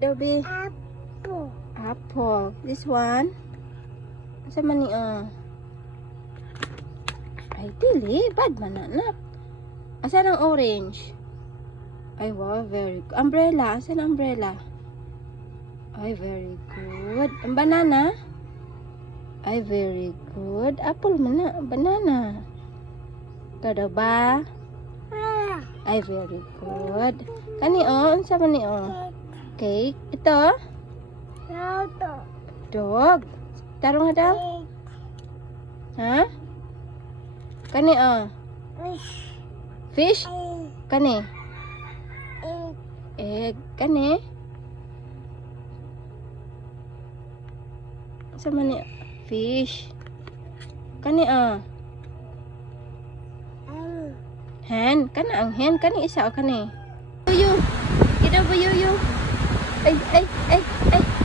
There'll be Apple. apple. This one. Asa man ni Ay, dili. Bad man anak. Asa ang orange? Ay, wow. Very good. Umbrella. Asa ang umbrella? Ay, very good. Ang banana? Ay, very good. Apple man na. Banana. Kada ba? Ay, very good. Kani unsa man ni Cake. Ito? Auto. Dog. Tarong nga daw? Ha? Kani Fish. Fish? Kani? Egg. Egg. Kani? Sa man ni fish. Kani hen. Kana ang hen. Kani isa o kani? Yuyu. Kita ba yuyu? Ay.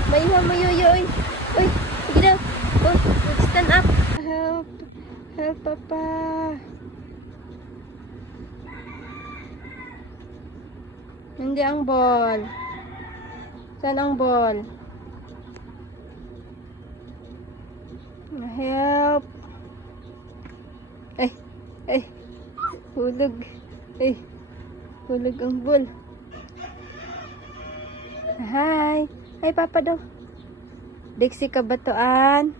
Mayroon mo yuyu. Uy. Kita. Oh, stand up. Help. Help, Papa. Hindi ang ball. Saan ang ball? Help. Ay. Hulog. Ay. Hulog ang ball. Hi. Hi, Papa daw. Dixie ka batuan.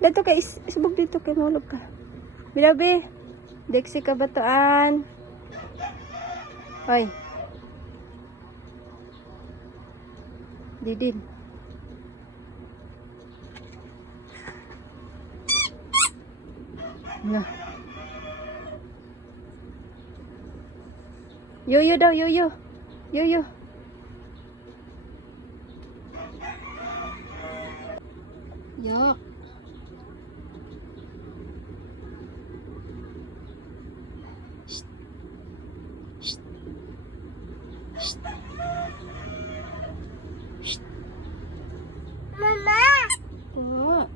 Dito ka, isubog dito kay mahulog ka. Bilabi. Dixie ka batuan. Hoy. Didin. Nah. Yuyu daw, yuyu. Yuyu. Yok. Shh. Shh. Shh. Shh. Mama. Oh.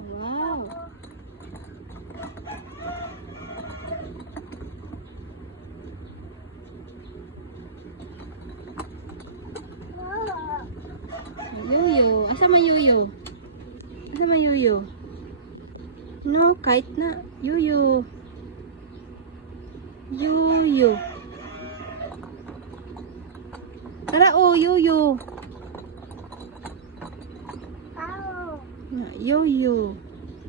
Wow. Yuyu. Asa man yuyu? Asa man yuyu? No, kahit na. Yuyu. Yuyu. Tara, yuyu. Ow. Yuyu.